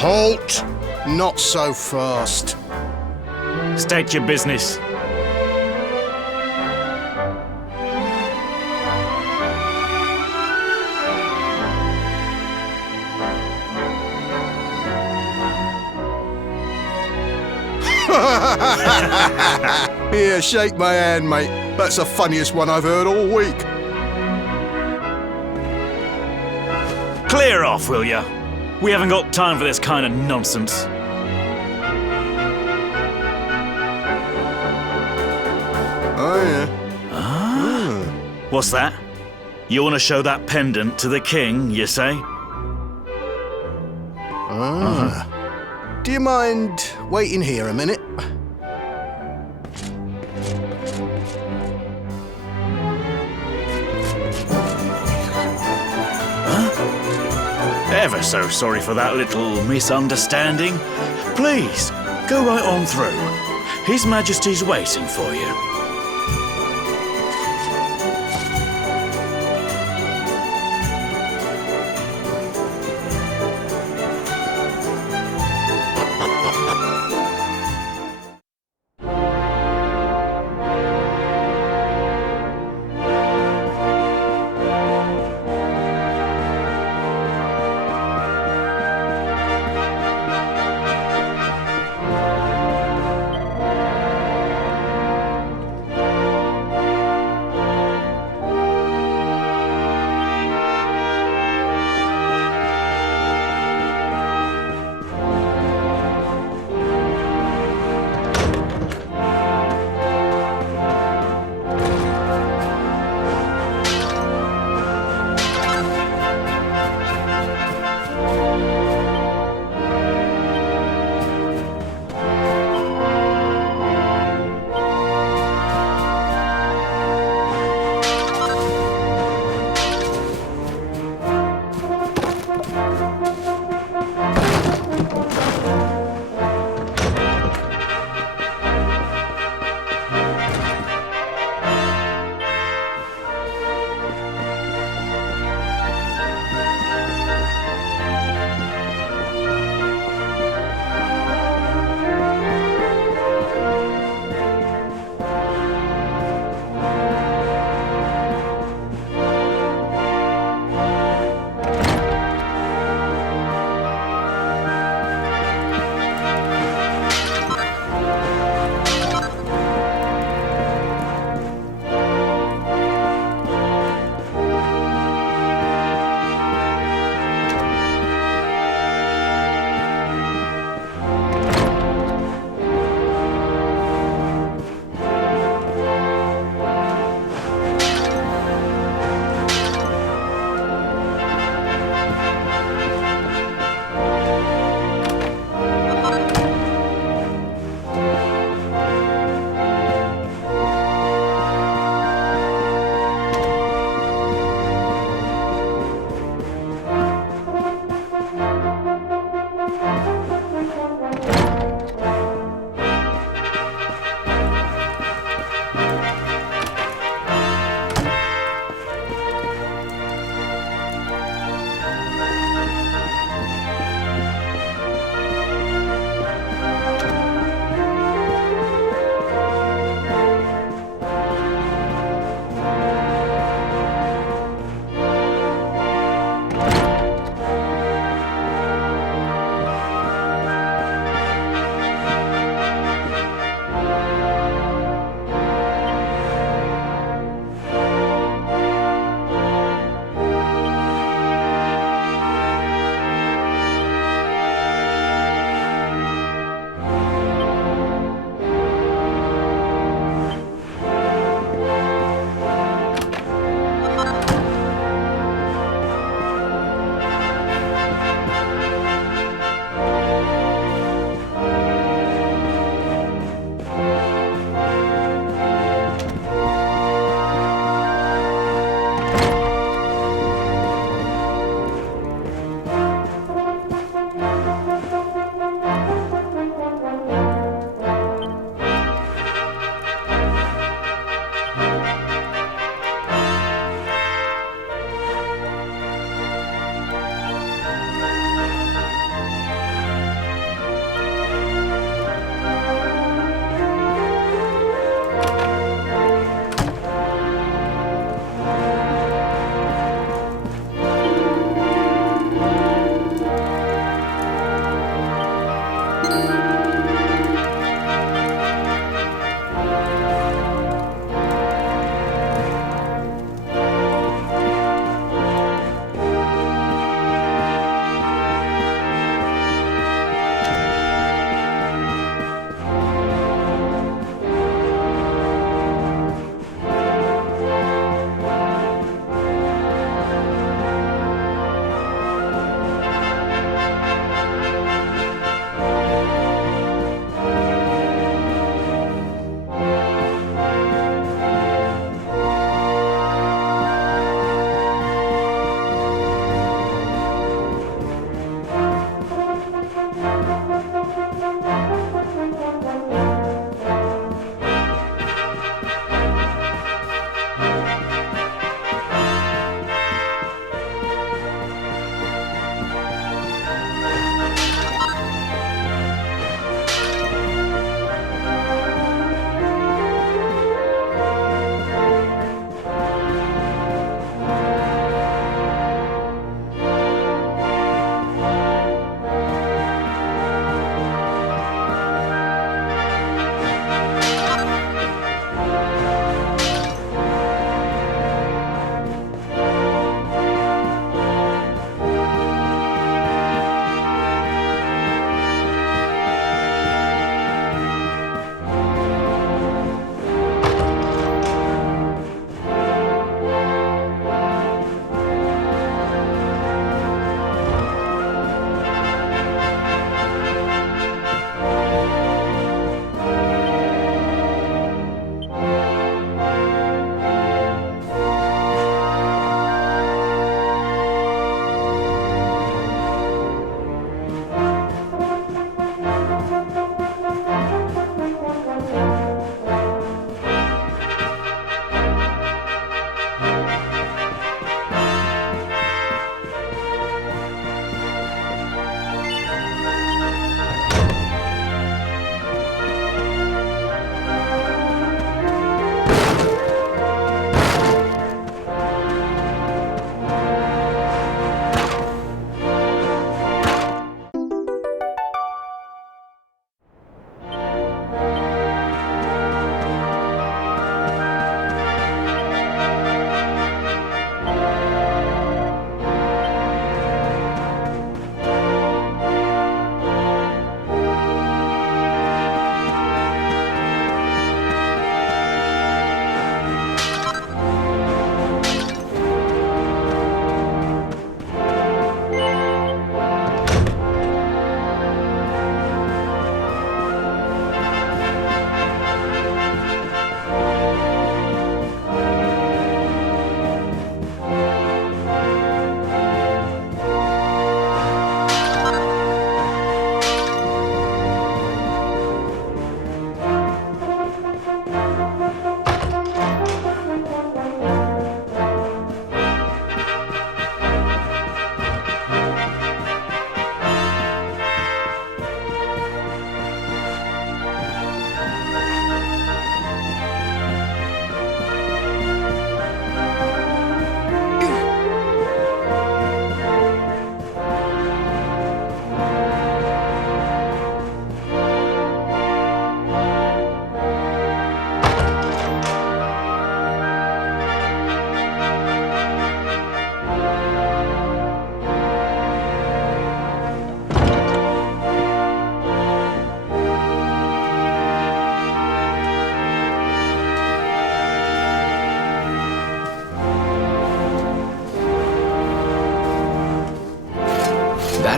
Halt! Not so fast. State your business. Here, shake my hand, mate. That's the funniest one I've heard all week. Clear off, will ya? We haven't got time for this kind of nonsense. Oh, yeah. What's that? You want to show that pendant to the king, you say? Do you mind waiting here a minute? Ever so sorry for that little misunderstanding. Please, go right on through. His Majesty's waiting for you.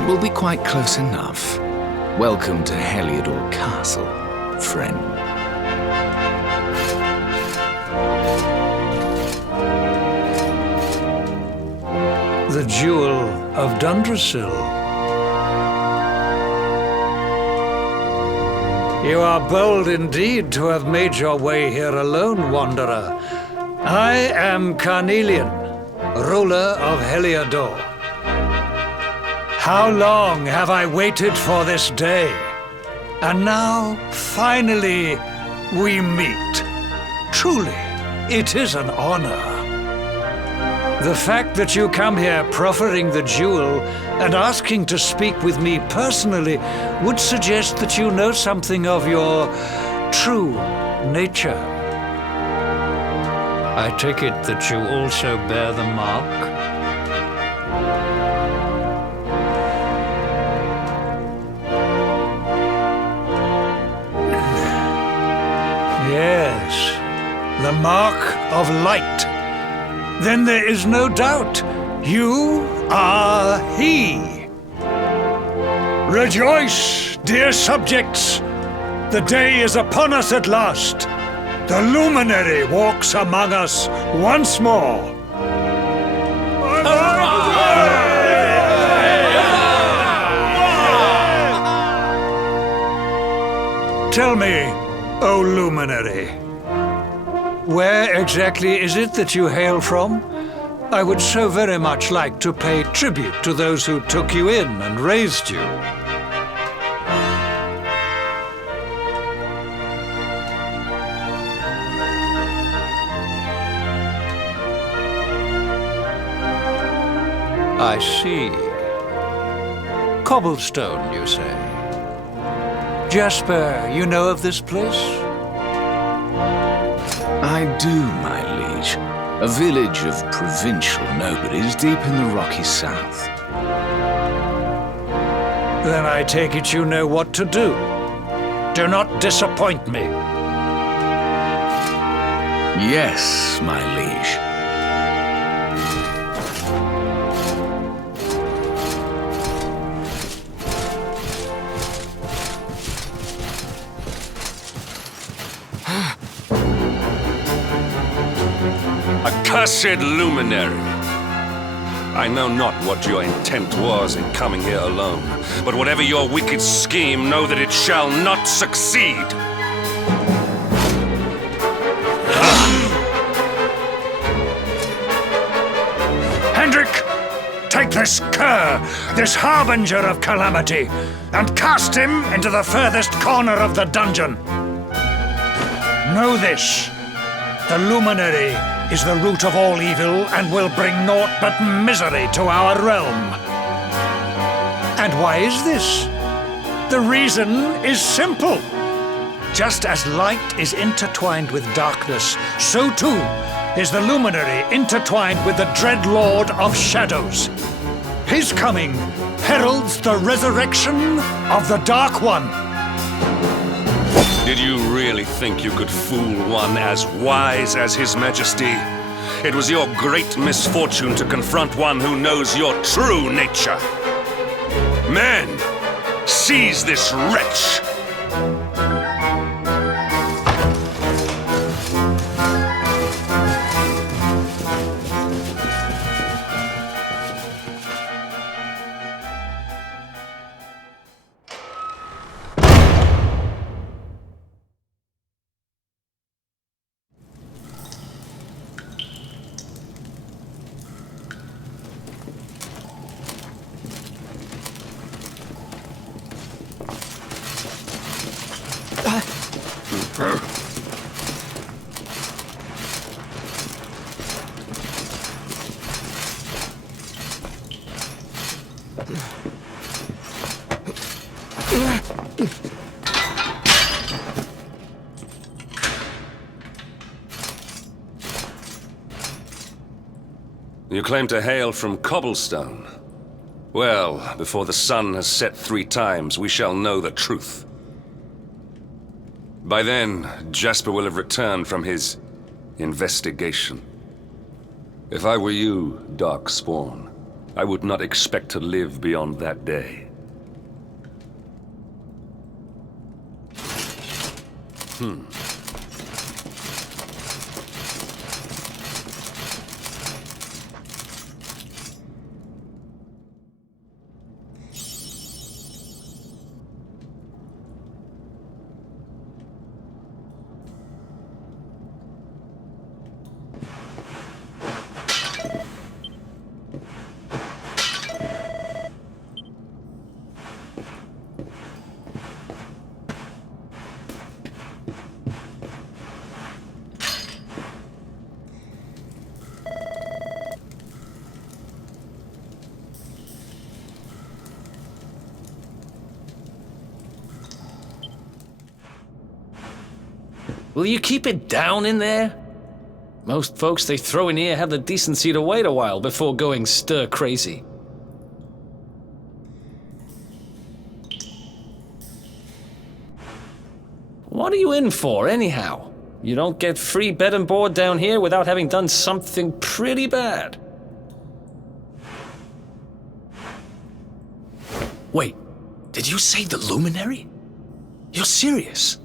That will be quite close enough. Welcome to Heliodor Castle, friend. The Jewel of Dundrasil. You are bold indeed to have made your way here alone, Wanderer. I am Carnelian, ruler of Heliodor. How long have I waited for this day? And now, finally, we meet. Truly, it is an honor. The fact that you come here proffering the jewel and asking to speak with me personally would suggest that you know something of your true nature. I take it that you also bear the mark? Yes, the mark of light. Then there is no doubt, you are he. Rejoice, dear subjects! The day is upon us at last. The luminary walks among us once more. Tell me, O luminary, where exactly is it that you hail from? I would so very much like to pay tribute to those who took you in and raised you. I see. Cobblestone, you say? Jasper, you know of this place? I do, my liege. A village of provincial nobodies deep in the rocky south. Then I take it you know what to do. Do not disappoint me. Yes, my liege. Accursed luminary! I know not what your intent was in coming here alone, but whatever your wicked scheme, know that it shall not succeed! Hendrik, take this cur, this harbinger of calamity, and cast him into the furthest corner of the dungeon. Know this, the luminary is the root of all evil and will bring naught but misery to our realm. And why is this? The reason is simple. Just as light is intertwined with darkness, so too is the luminary intertwined with the dread Lord of Shadows. His coming heralds the resurrection of the Dark One. Did you really think you could fool one as wise as His Majesty? It was your great misfortune to confront one who knows your true nature. Men, seize this wretch! You claim to hail from Cobblestone. Well, before the sun has set 3 times, we shall know the truth. By then, Jasper will have returned from his investigation. If I were you, Darkspawn, I would not expect to live beyond that day. Will you keep it down in there? Most folks they throw in here have the decency to wait a while before going stir crazy. What are you in for, anyhow? You don't get free bed and board down here without having done something pretty bad. Wait, did you say the Luminary? You're serious?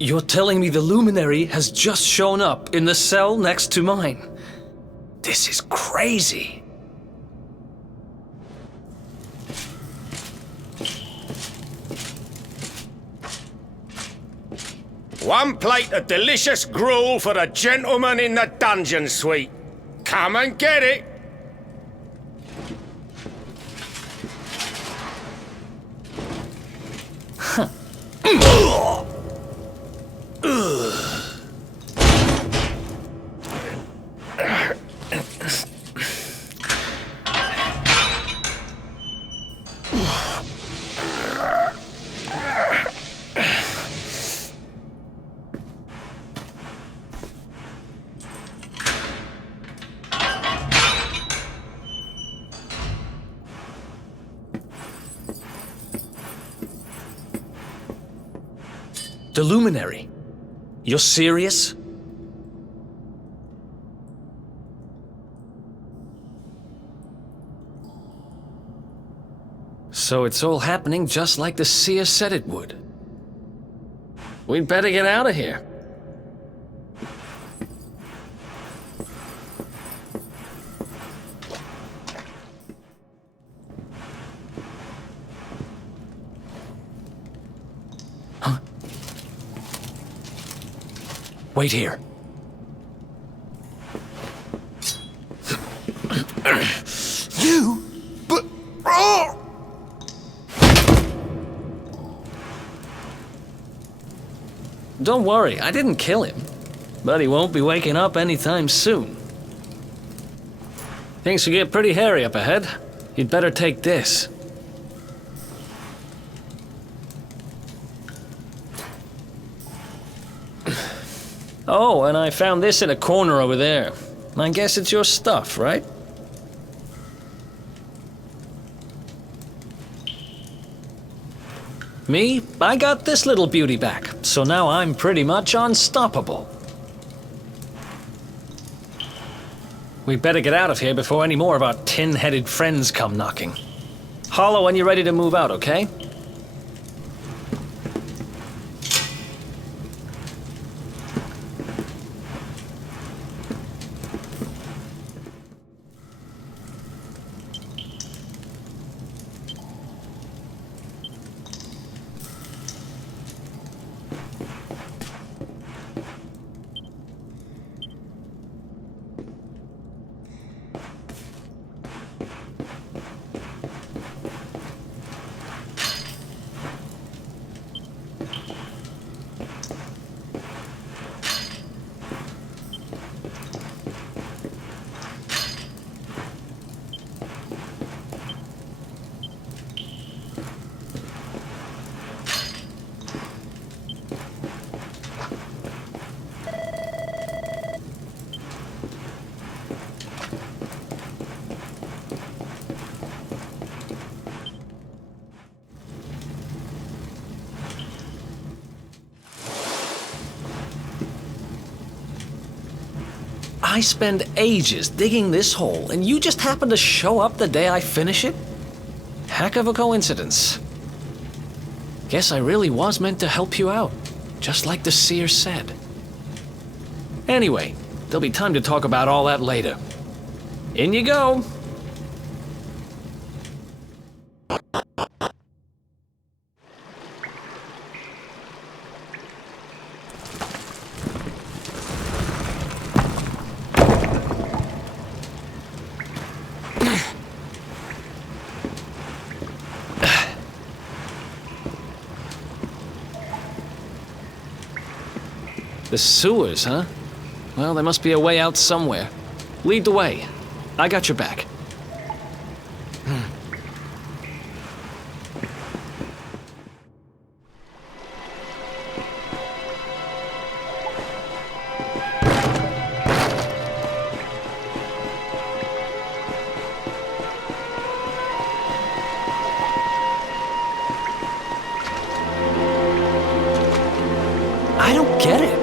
You're telling me the Luminary has just shown up in the cell next to mine? This is crazy. One plate of delicious gruel for the gentleman in the dungeon suite. Come and get it. The Luminary? You're serious? So it's all happening just like the seer said it would. We'd better get out of here. Huh? Wait here. You? But... Oh! Don't worry, I didn't kill him. But he won't be waking up anytime soon. Things will get pretty hairy up ahead. You'd better take this. Oh, and I found this in a corner over there. I guess it's your stuff, right? Me, I got this little beauty back, so now I'm pretty much unstoppable. We better get out of here before any more of our tin-headed friends come knocking. Holler when you're ready to move out, okay? I spend ages digging this hole, and you just happen to show up the day I finish it? Heck of a coincidence. Guess I really was meant to help you out, just like the seer said. Anyway, there'll be time to talk about all that later. In you go. The sewers, huh? Well, there must be a way out somewhere. Lead the way. I got your back. I don't get it.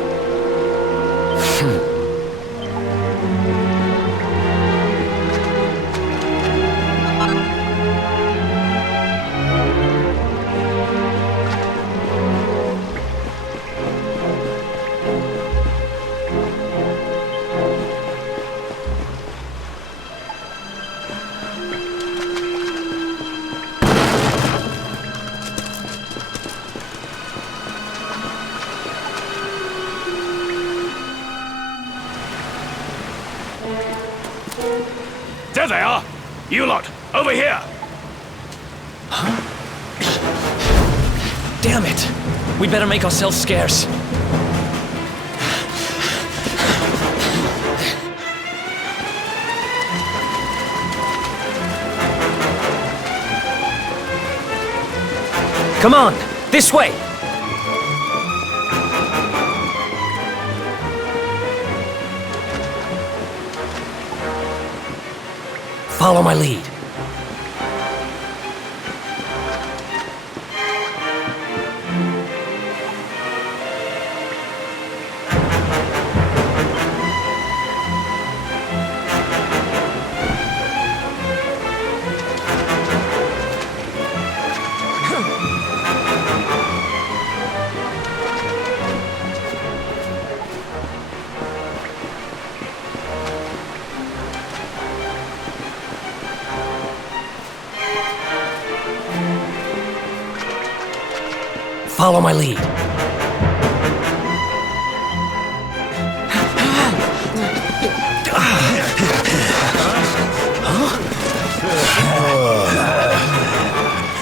There they are! You lot, over here! Damn it! We better make ourselves scarce. Come on, this way! Follow my lead. Follow my lead.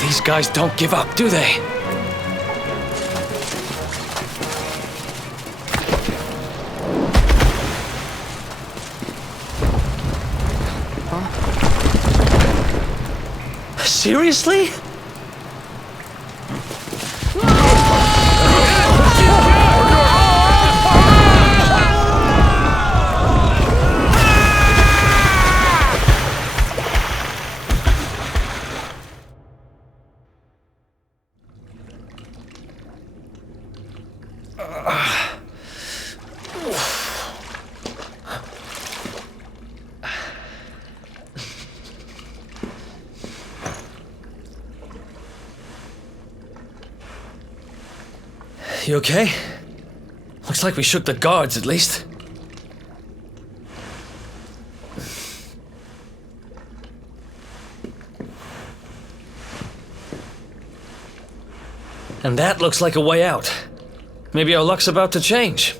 These guys don't give up, do they? Seriously? You okay? Looks like we shook the guards, at least. And that looks like a way out. Maybe our luck's about to change.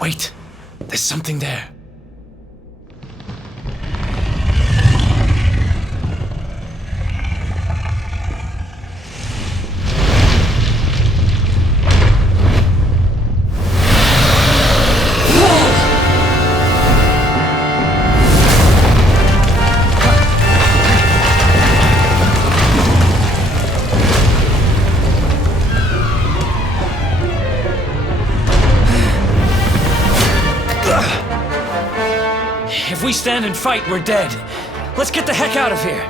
Wait, there's something there. If we stand and fight, we're dead. Let's get the heck out of here.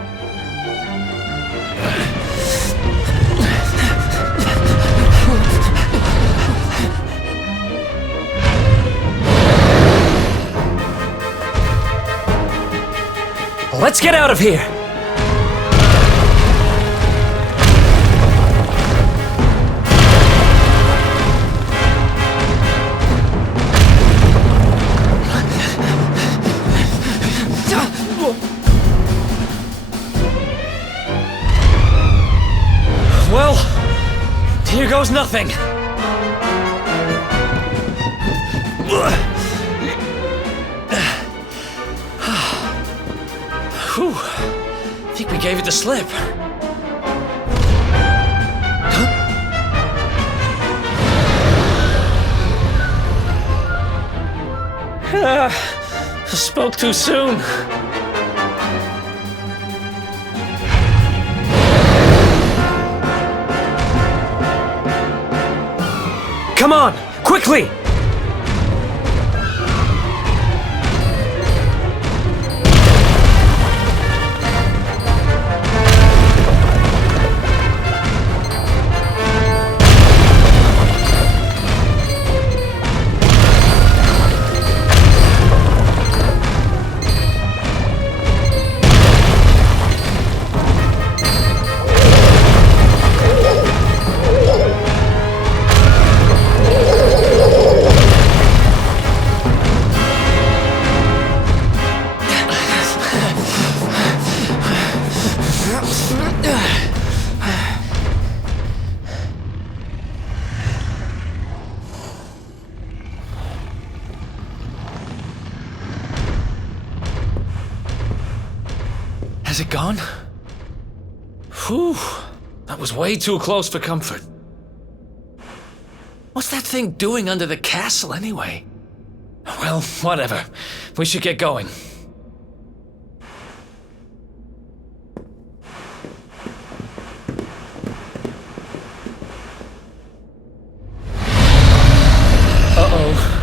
Let's get out of here. Well, here goes nothing. Whew. I think we gave it the slip. Spoke too soon. Come on, quickly! Has it gone? Whew, that was way too close for comfort. What's that thing doing under the castle anyway? Well, whatever. We should get going. Uh-oh.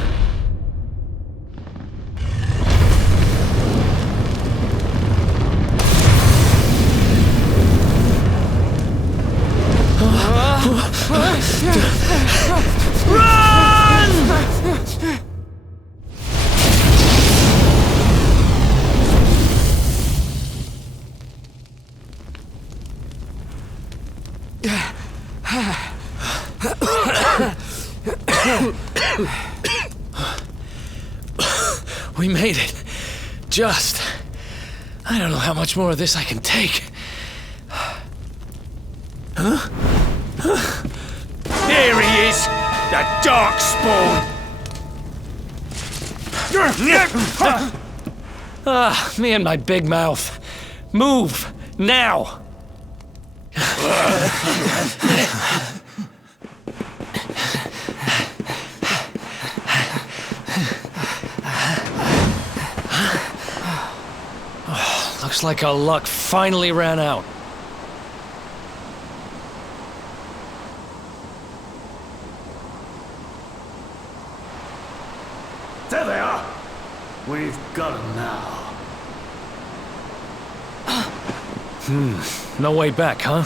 We made it. Just. I don't know how much more of this I can take. Huh? Here he is, the Darkspawn. Me and my big mouth. Move, now! Looks like our luck finally ran out. There they are. We've got them now. No way back, huh?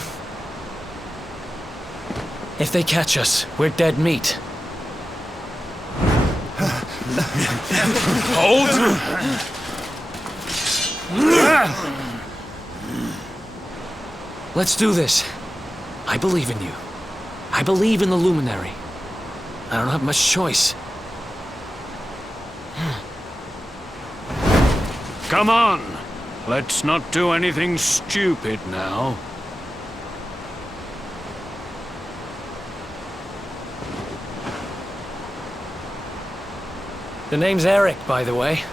If they catch us, we're dead meat. Hold! Let's do this. I believe in you. I believe in the Luminary. I don't have much choice. Come on. Let's not do anything stupid now. The name's Eric, by the way.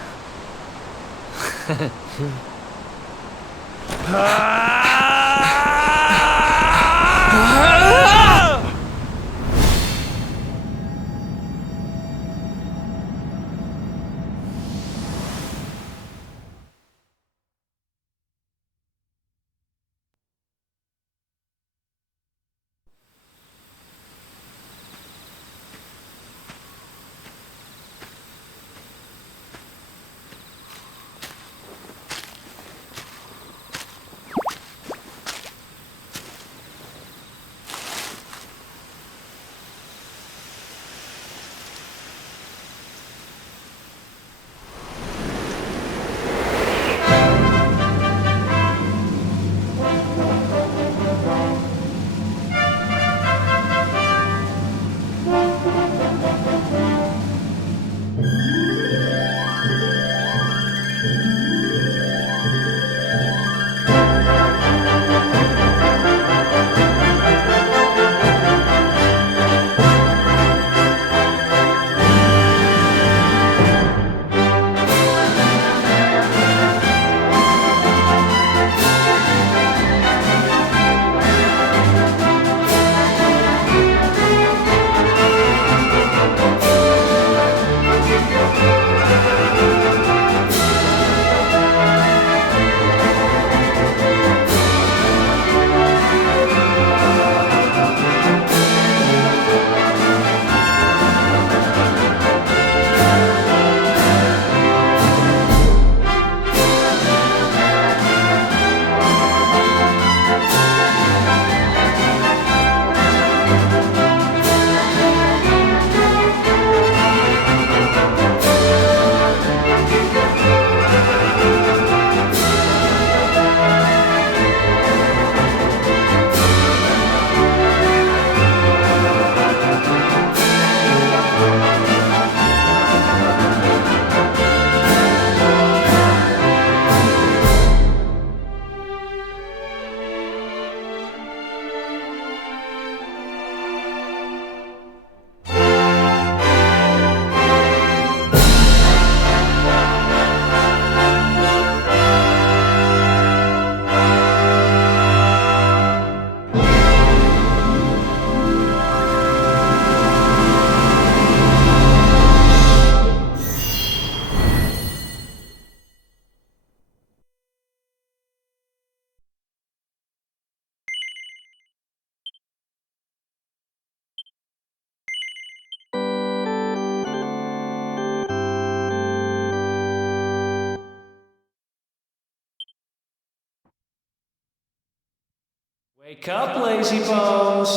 Wake up, lazy bones!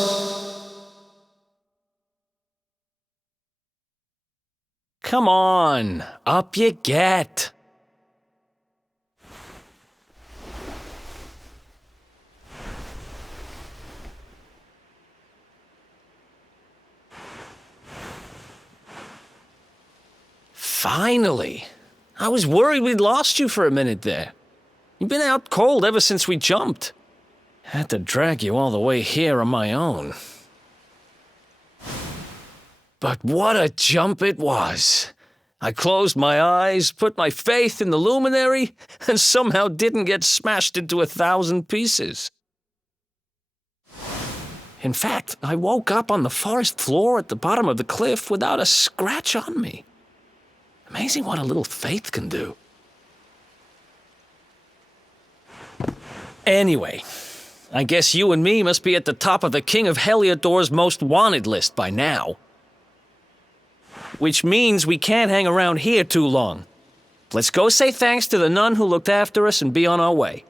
Come on, up you get! Finally! I was worried we'd lost you for a minute there. You've been out cold ever since we jumped. Had to drag you all the way here on my own. But what a jump it was! I closed my eyes, put my faith in the luminary, and somehow didn't get smashed into 1,000 pieces. In fact, I woke up on the forest floor at the bottom of the cliff without a scratch on me. Amazing what a little faith can do. Anyway, I guess you and me must be at the top of the King of Heliodor's most wanted list by now. Which means we can't hang around here too long. Let's go say thanks to the nun who looked after us and be on our way.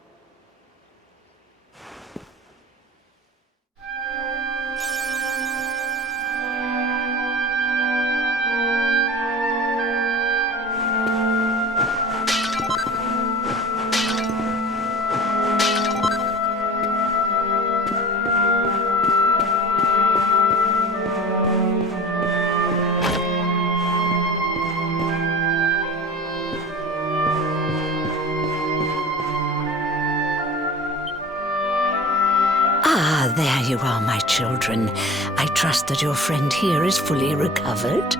Ah, there you are, my children. I trust that your friend here is fully recovered.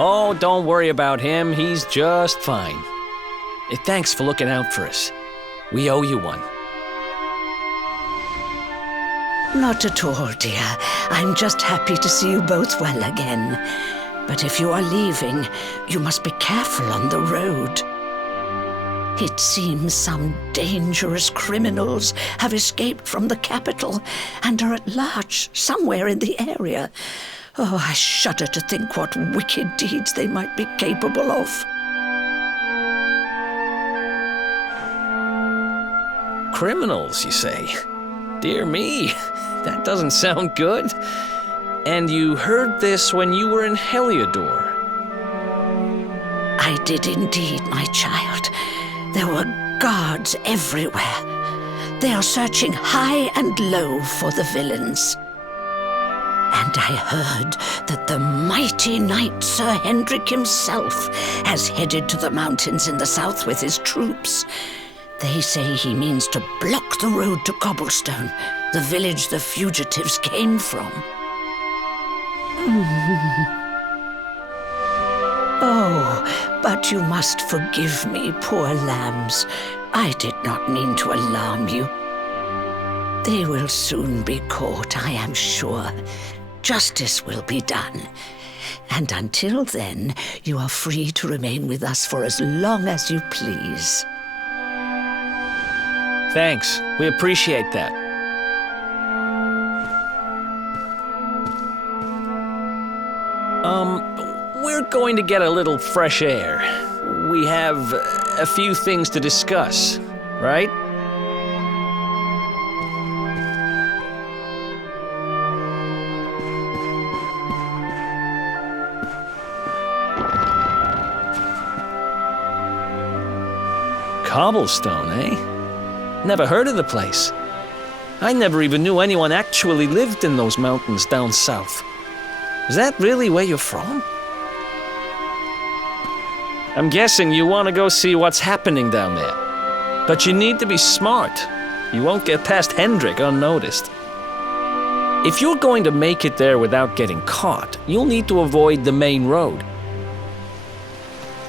Oh, don't worry about him. He's just fine. Thanks for looking out for us. We owe you one. Not at all, dear. I'm just happy to see you both well again. But if you are leaving, you must be careful on the road. It seems some dangerous criminals have escaped from the capital and are at large somewhere in the area. Oh, I shudder to think what wicked deeds they might be capable of. Criminals, you say? Dear me, that doesn't sound good. And you heard this when you were in Heliodor? I did indeed, my child. There were guards everywhere. They are searching high and low for the villains. And I heard that the mighty knight Sir Hendrik himself has headed to the mountains in the south with his troops. They say he means to block the road to Cobblestone, the village the fugitives came from. Oh, but you must forgive me, poor lambs. I did not mean to alarm you. They will soon be caught, I am sure. Justice will be done. And until then, you are free to remain with us for as long as you please. Thanks. We appreciate that. We're going to get a little fresh air. We have a few things to discuss, right? Cobblestone, eh? Never heard of the place. I never even knew anyone actually lived in those mountains down south. Is that really where you're from? I'm guessing you want to go see what's happening down there. But you need to be smart. You won't get past Hendrik unnoticed. If you're going to make it there without getting caught, you'll need to avoid the main road.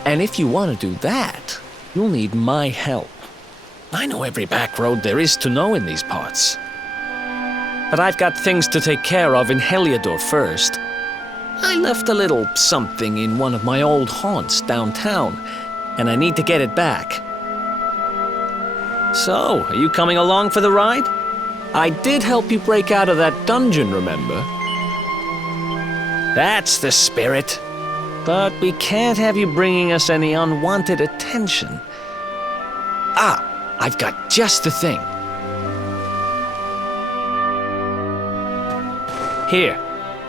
And if you want to do that, you'll need my help. I know every back road there is to know in these parts. But I've got things to take care of in Heliodor first. I left a little something in one of my old haunts downtown, and I need to get it back. So, are you coming along for the ride? I did help you break out of that dungeon, remember? That's the spirit. But we can't have you bringing us any unwanted attention. Ah, I've got just the thing. Here,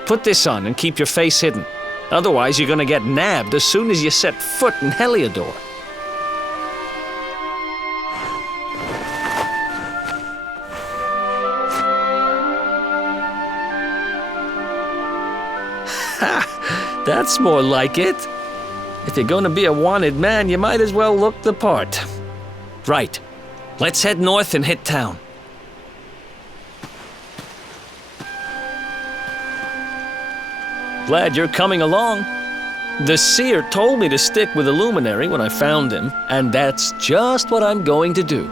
put this on and keep your face hidden. Otherwise, you're gonna get nabbed as soon as you set foot in Heliodor. Ha! That's more like it. If you're gonna be a wanted man, you might as well look the part. Right. Let's head north and hit town. Glad you're coming along. The seer told me to stick with the luminary when I found him, and that's just what I'm going to do.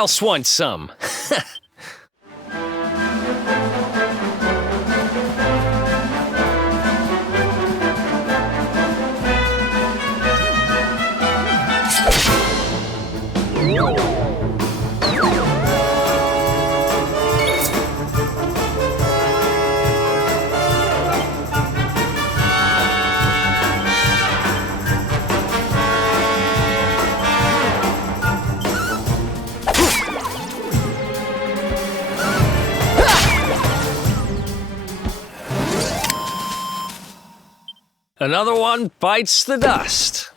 else wants some? Another one bites the dust.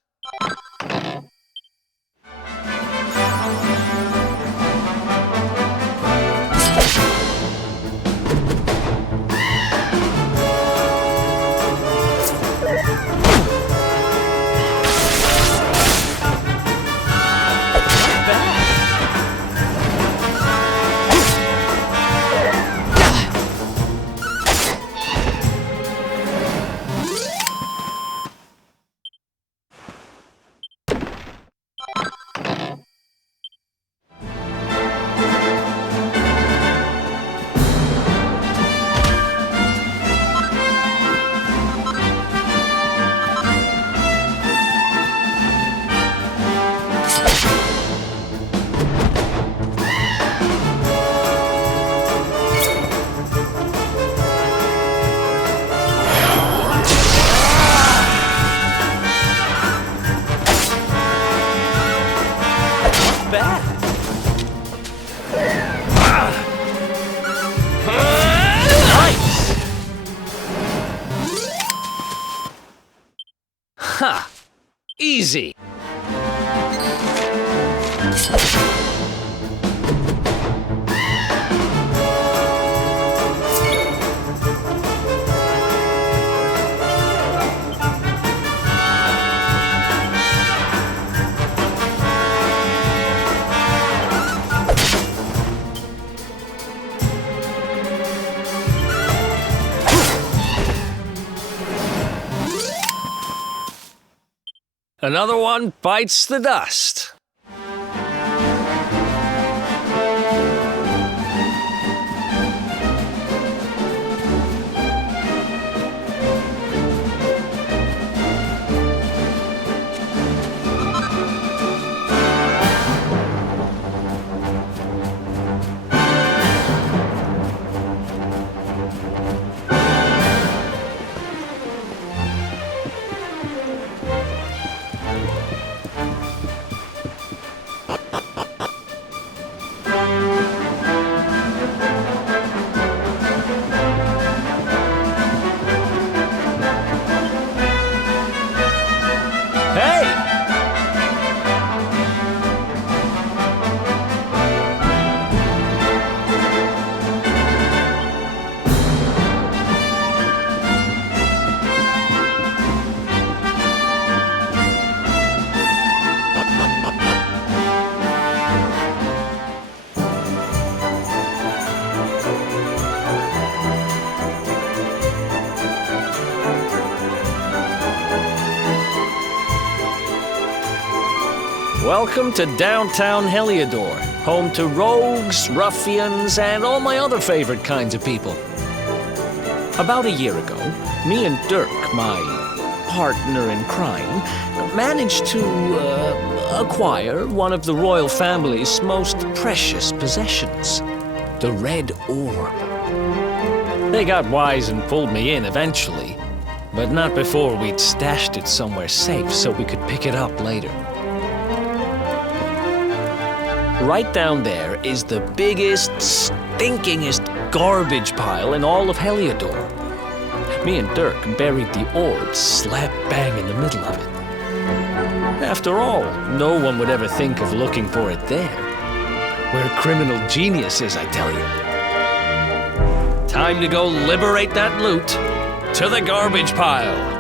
Ha! Easy! Another one bites the dust. Welcome to downtown Heliodor, home to rogues, ruffians, and all my other favorite kinds of people. About a year ago, me and Dirk, my partner in crime, managed to acquire one of the royal family's most precious possessions, the Red Orb. They got wise and pulled me in eventually, but not before we'd stashed it somewhere safe so we could pick it up later. Right down there is the biggest, stinkingest garbage pile in all of Heliodor. Me and Dirk buried the orb slap bang in the middle of it. After all, no one would ever think of looking for it there. We're criminal geniuses, I tell you. Time to go liberate that loot to the garbage pile.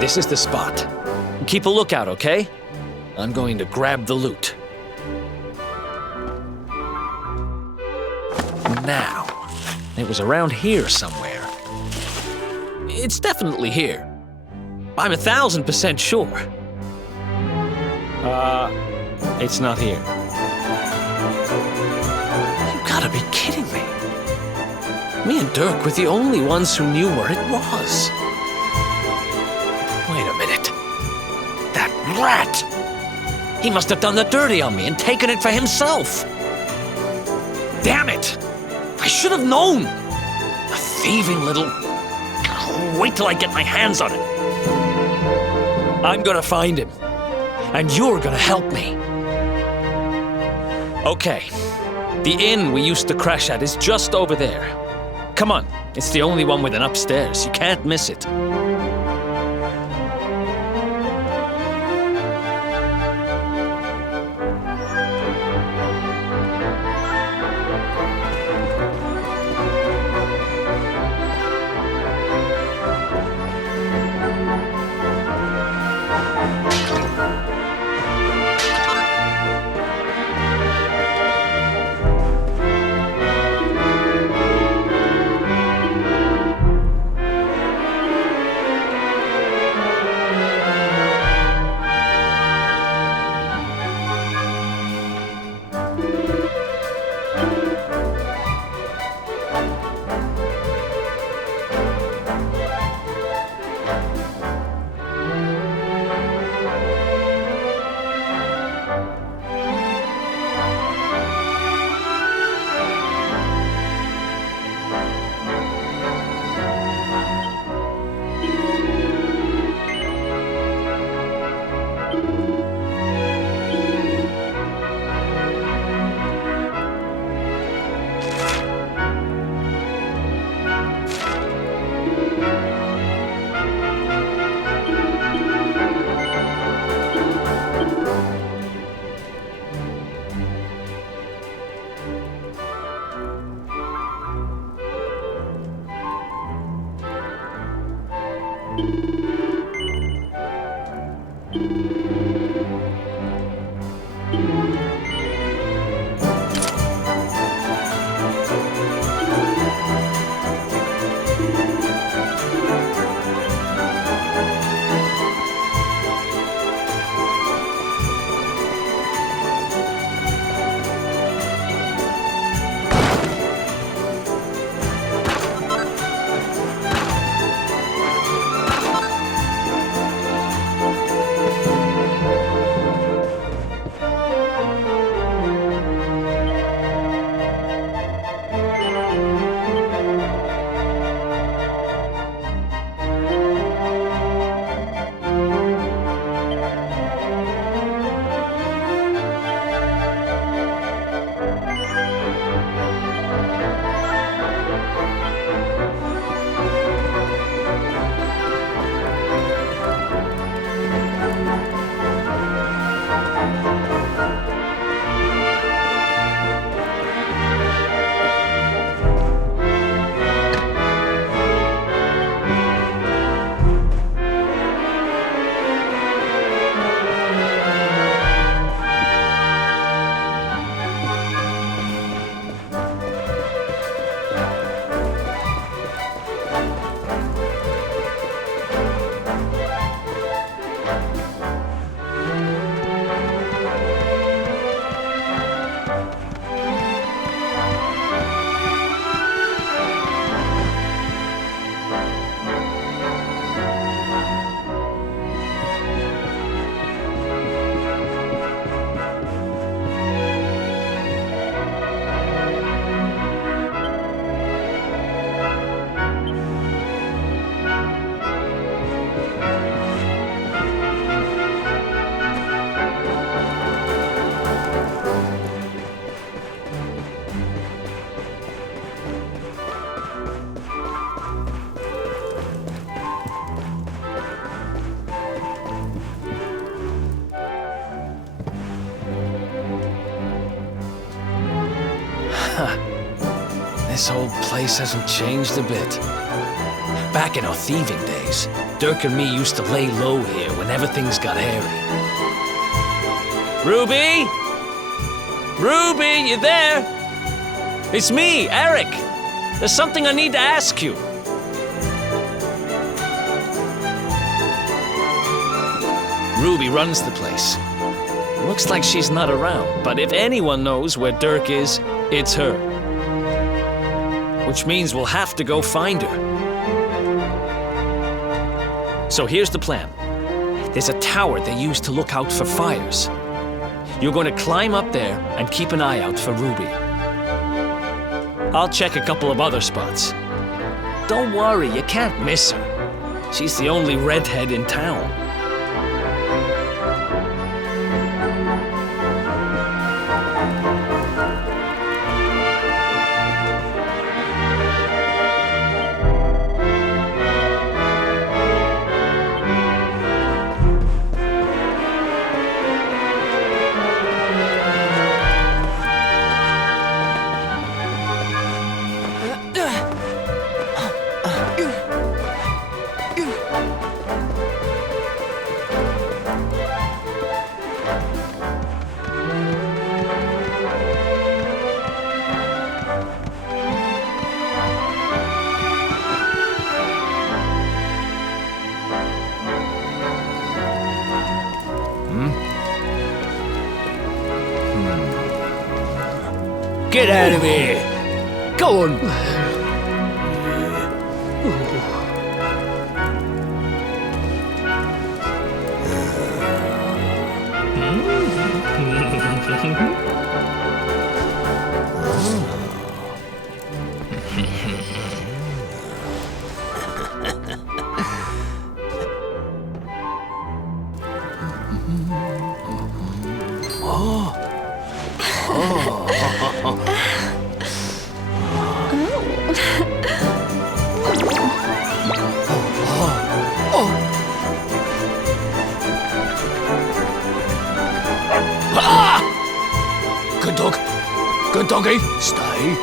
This is the spot. Keep a lookout, okay? I'm going to grab the loot. Now, it was around here somewhere. It's definitely here. I'm 1,000% sure. It's not here. You gotta be kidding me. Me and Dirk were the only ones who knew where it was. Wait a minute. That rat! He must have done the dirty on me and taken it for himself. Damn it! I should have known! A thieving little... Wait till I get my hands on it. I'm gonna find him. And you're gonna help me. Okay. The inn we used to crash at is just over there. Come on. It's the only one with an upstairs. You can't miss it. This whole place hasn't changed a bit. Back in our thieving days, Dirk and me used to lay low here whenever things got hairy. Ruby? Ruby, you there? It's me, Eric. There's something I need to ask you. Ruby runs the place. Looks like she's not around, but if anyone knows where Dirk is, it's her. Which means we'll have to go find her. So here's the plan. There's a tower they use to look out for fires. You're going to climb up there and keep an eye out for Ruby. I'll check a couple of other spots. Don't worry, you can't miss her. She's the only redhead in town. Get out of here! Go on! Good dog. Good doggy. Stay.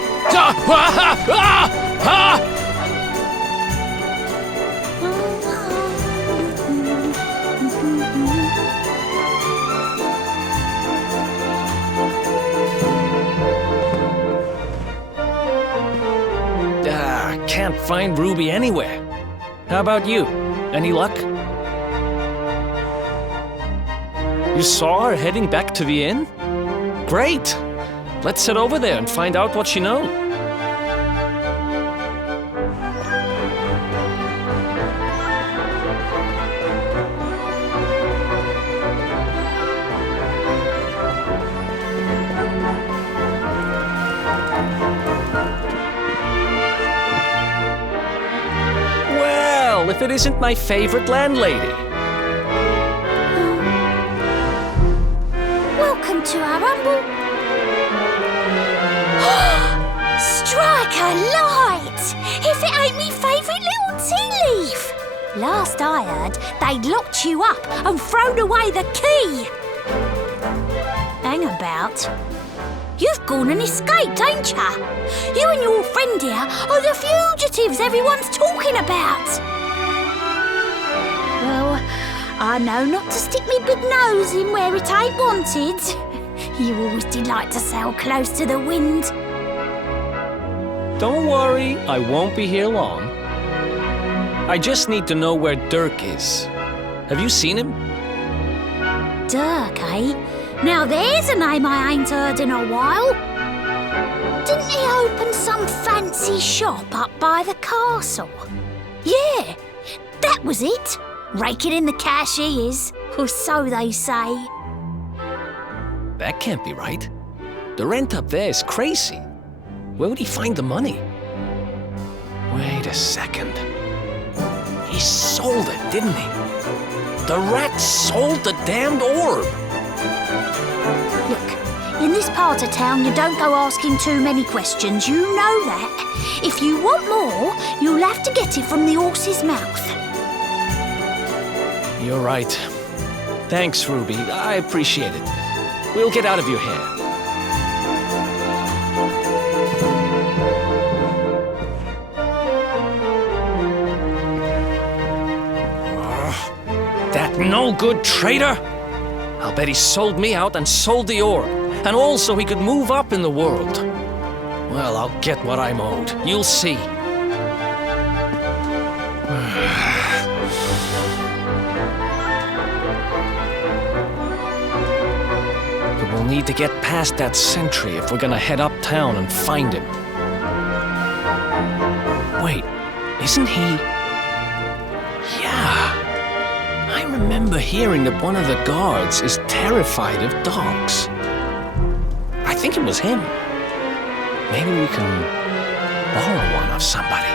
Can't find Ruby anywhere. How about you? Any luck? You saw her heading back to the inn? Great! Let's head over there and find out what she knows. Well, if it isn't my favorite landlady. Welcome to our humble... Strike a light! If it ain't me favourite little tea leaf! Last I heard, they'd locked you up and thrown away the key! Hang about. You've gone and escaped, ain't ya? You and your friend here are the fugitives everyone's talking about! Well, I know not to stick me big nose in where it ain't wanted. You always did like to sail close to the wind. Don't worry, I won't be here long. I just need to know where Dirk is. Have you seen him? Dirk, eh? Now there's a name I ain't heard in a while. Didn't he open some fancy shop up by the castle? Yeah, that was it. Raking in the cash he is, or so they say. That can't be right. The rent up there is crazy. Where would he find the money? Wait a second. He sold it, didn't he? The rat sold the damned orb. Look, in this part of town you don't go asking too many questions, you know that. If you want more, you'll have to get it from the horse's mouth. You're right. Thanks, Ruby. I appreciate it. We'll get out of your hair. That no-good traitor? I'll bet he sold me out and sold the orb, and all so he could move up in the world. Well, I'll get what I'm owed. You'll see. But we'll need to get past that sentry if we're gonna head uptown and find him. Wait, isn't he... Yeah. I remember hearing that one of the guards is terrified of dogs. I think it was him. Maybe we can borrow one of somebody.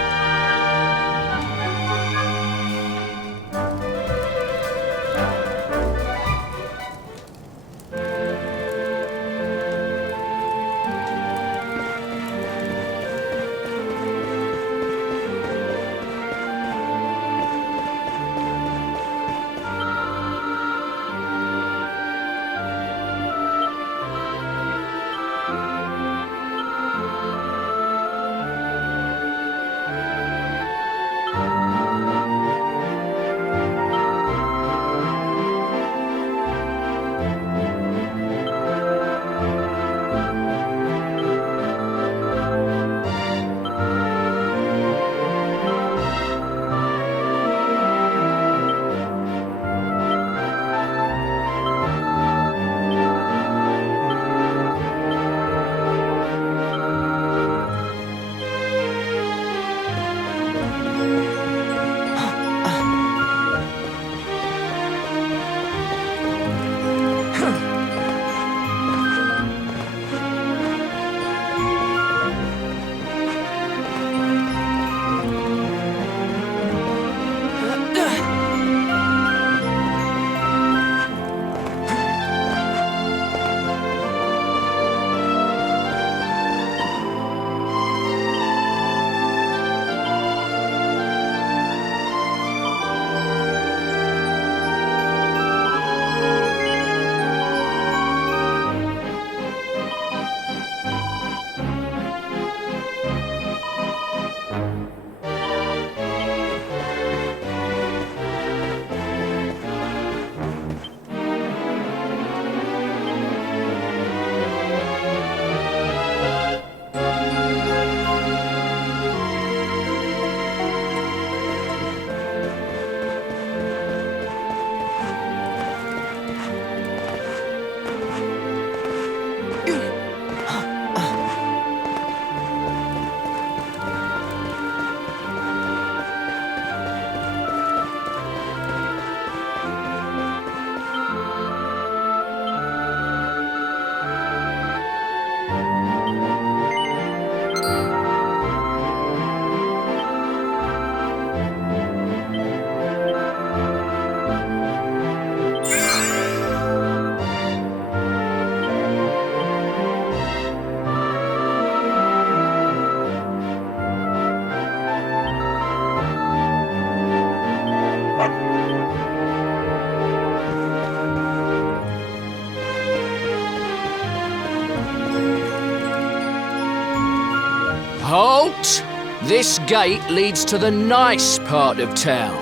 Halt! This gate leads to the nice part of town.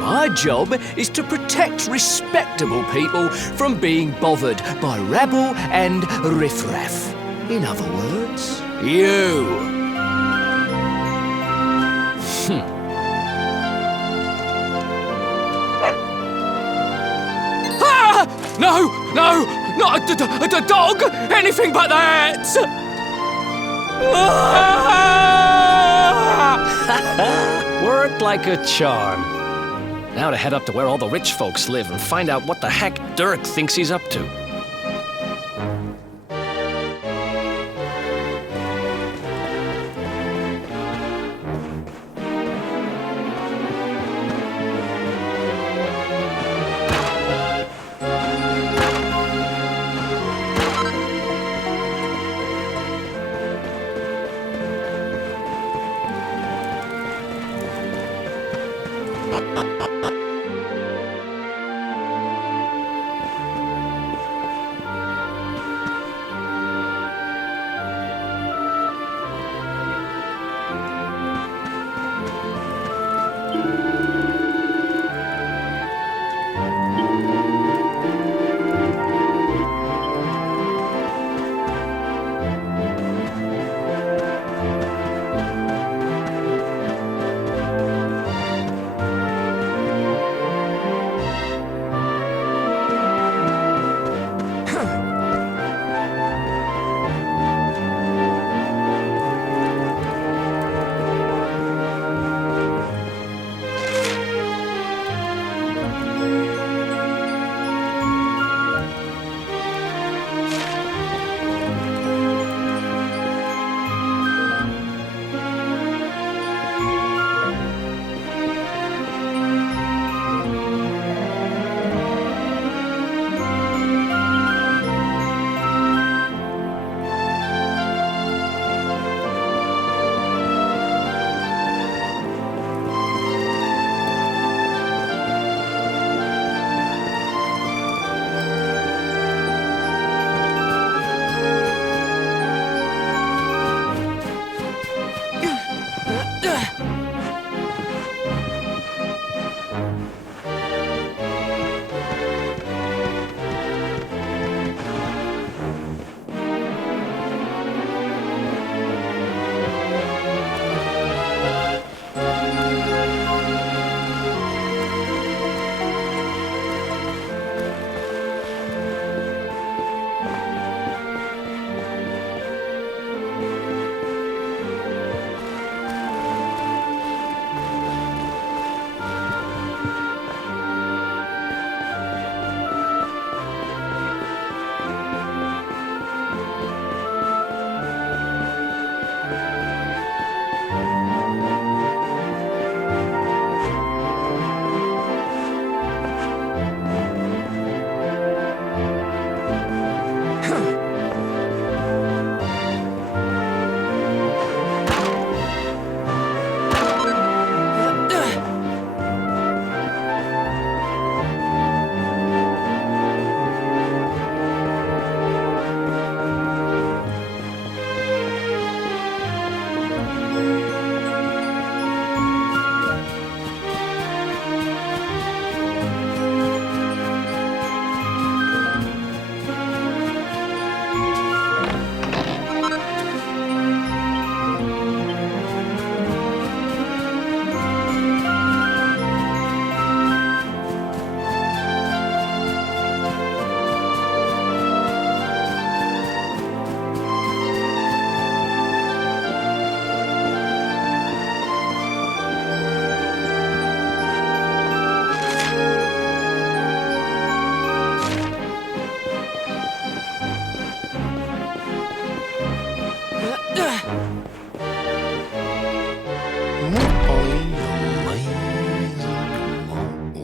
My job is to protect respectable people from being bothered by rabble and riffraff. In other words, you. Ah! No! No! Not a dog! Anything but that! Worked like a charm. Now to head up to where all the rich folks live and find out what the heck Dirk thinks he's up to.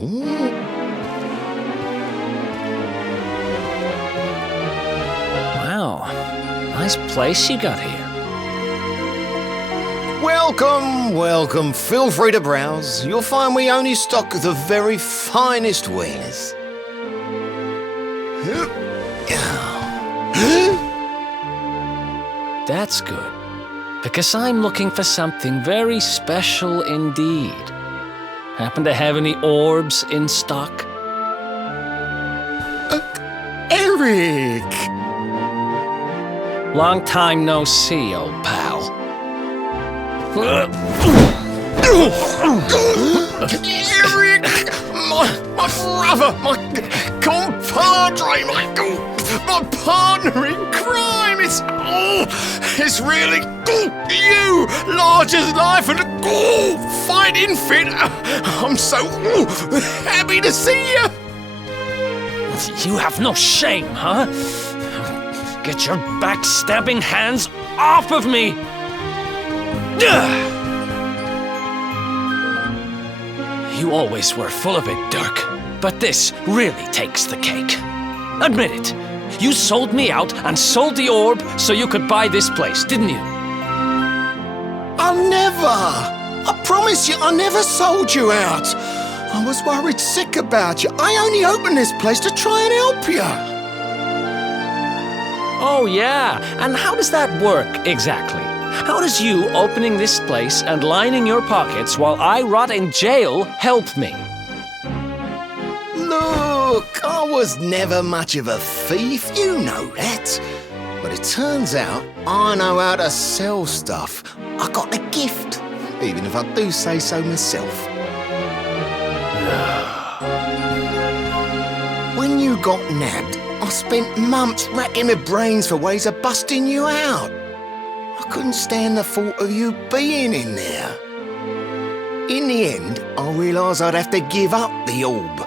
Wow, nice place you got here. Welcome, welcome. Feel free to browse. You'll find we only stock the very finest wares. That's good, because I'm looking for something very special indeed. Happen to have any orbs in stock? Eric! Long time no see, old pal. Eric! My brother, my compadre, my partner in crime! It's really you, large as life and fighting fit. I'm so happy to see you. You have no shame, huh? Get your backstabbing hands off of me! You always were full of it, Dirk. But this really takes the cake. Admit it. You sold me out and sold the orb so you could buy this place, didn't you? I never! I promise you, I never sold you out. I was worried sick about you. I only opened this place to try and help you. Oh, yeah. And how does that work exactly? How does you opening this place and lining your pockets while I rot in jail help me? Look, I was never much of a thief, you know that. But it turns out I know how to sell stuff. I got the gift, even if I do say so myself. When you got nabbed, I spent months racking my brains for ways of busting you out. I couldn't stand the thought of you being in there. In the end, I realised I'd have to give up the orb.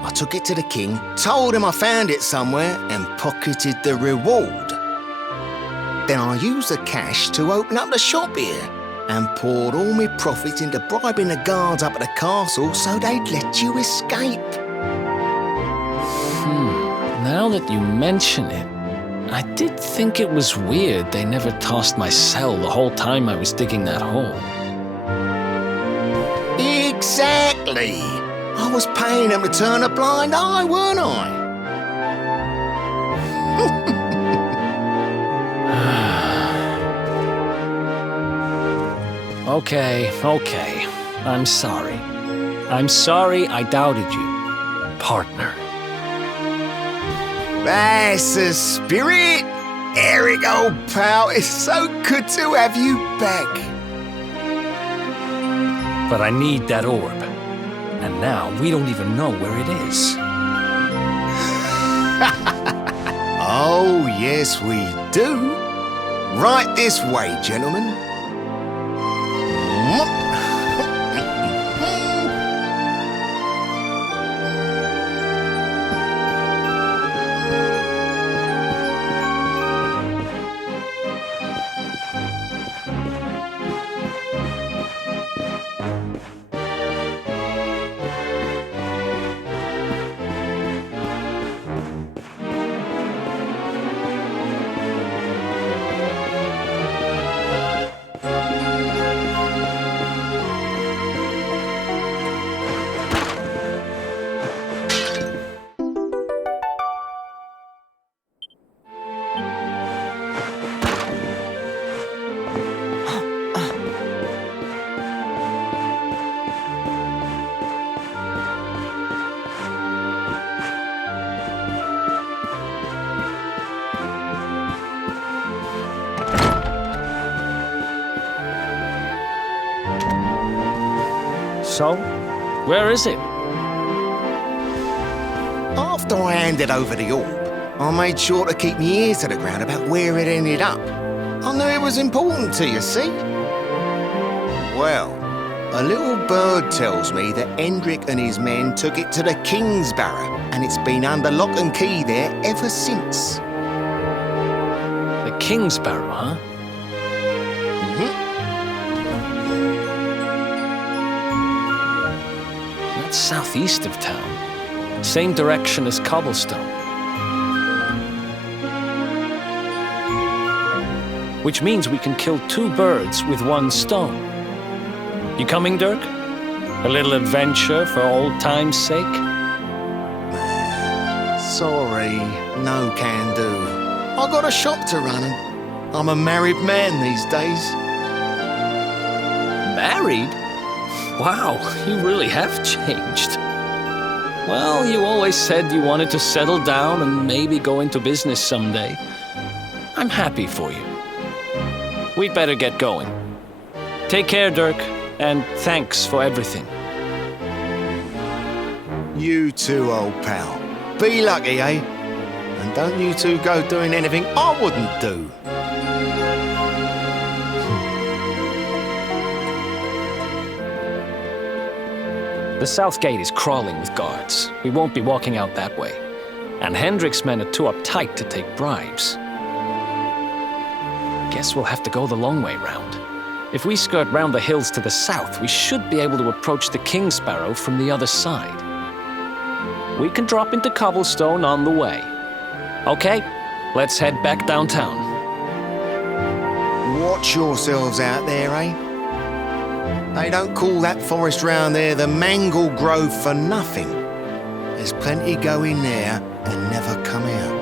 I took it to the king, told him I found it somewhere, and pocketed the reward. Then I used the cash to open up the shop here, and poured all my profits into bribing the guards up at the castle so they'd let you escape. Now that you mention it, I did think it was weird they never tossed my cell the whole time I was digging that hole. Exactly! I was paying them to turn a blind eye, weren't I? Okay. I'm sorry. I'm sorry I doubted you, partner. That's the spirit! Eric, old pal, it's so good to have you back. But I need that orb. And now we don't even know where it is. Oh, yes, we do. Right this way, gentlemen. So, where is it? After I handed over the orb, I made sure to keep my ears to the ground about where it ended up. I knew it was important to you, see? Well, a little bird tells me that Hendrik and his men took it to the King's Barrow, and it's been under lock and key there ever since. The King's Barrow, huh? It's southeast of town. Same direction as Cobblestone. Which means we can kill 2 birds with 1 stone. You coming, Dirk? A little adventure for old time's sake? Sorry, no can do. I got a shop to run and I'm a married man these days. Married? Wow, you really have changed. Well, you always said you wanted to settle down and maybe go into business someday. I'm happy for you. We'd better get going. Take care, Dirk, and thanks for everything. You too, old pal. Be lucky, eh? And don't you two go doing anything I wouldn't do. The south gate is crawling with guards. We won't be walking out that way. And Hendrik's men are too uptight to take bribes. Guess we'll have to go the long way round. If we skirt round the hills to the south, we should be able to approach the King Sparrow from the other side. We can drop into Cobblestone on the way. Okay, let's head back downtown. Watch yourselves out there, eh? They don't call that forest round there the Mangle Grove for nothing. There's plenty go in there and never come out.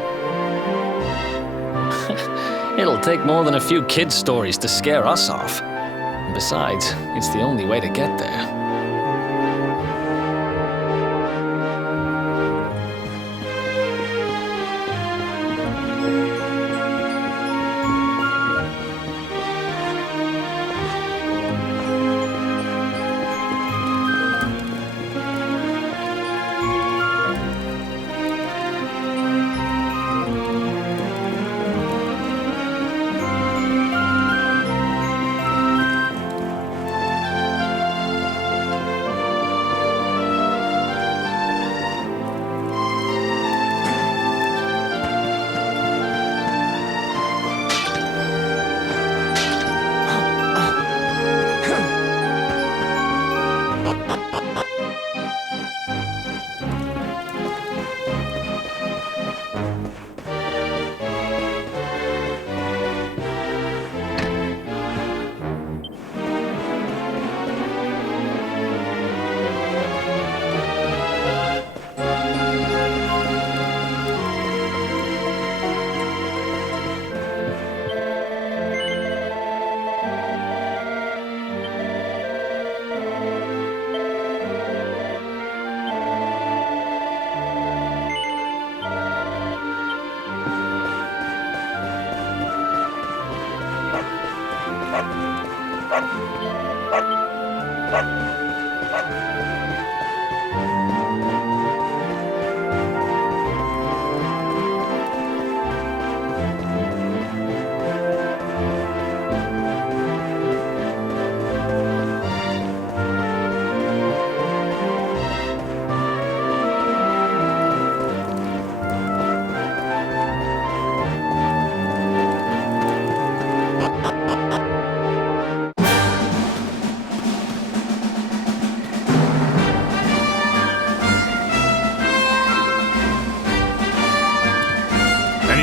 It'll take more than a few kid stories to scare us off. And besides, it's the only way to get there.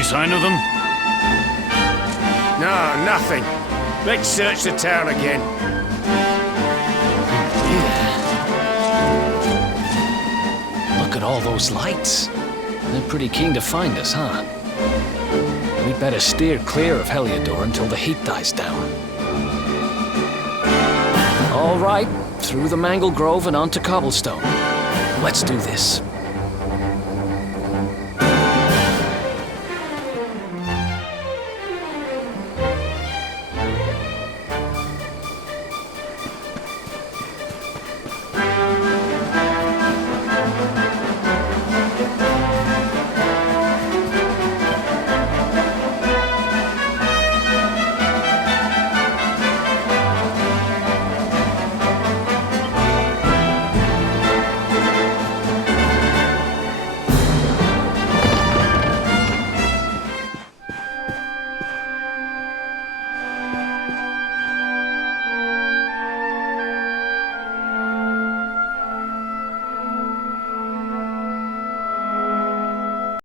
Sign of them? No, nothing. Let's search the town again. Look at all those lights. They're pretty keen to find us, huh? We'd better steer clear of Heliodor until the heat dies down. All right, through the Mangle Grove and onto Cobblestone. Let's do this.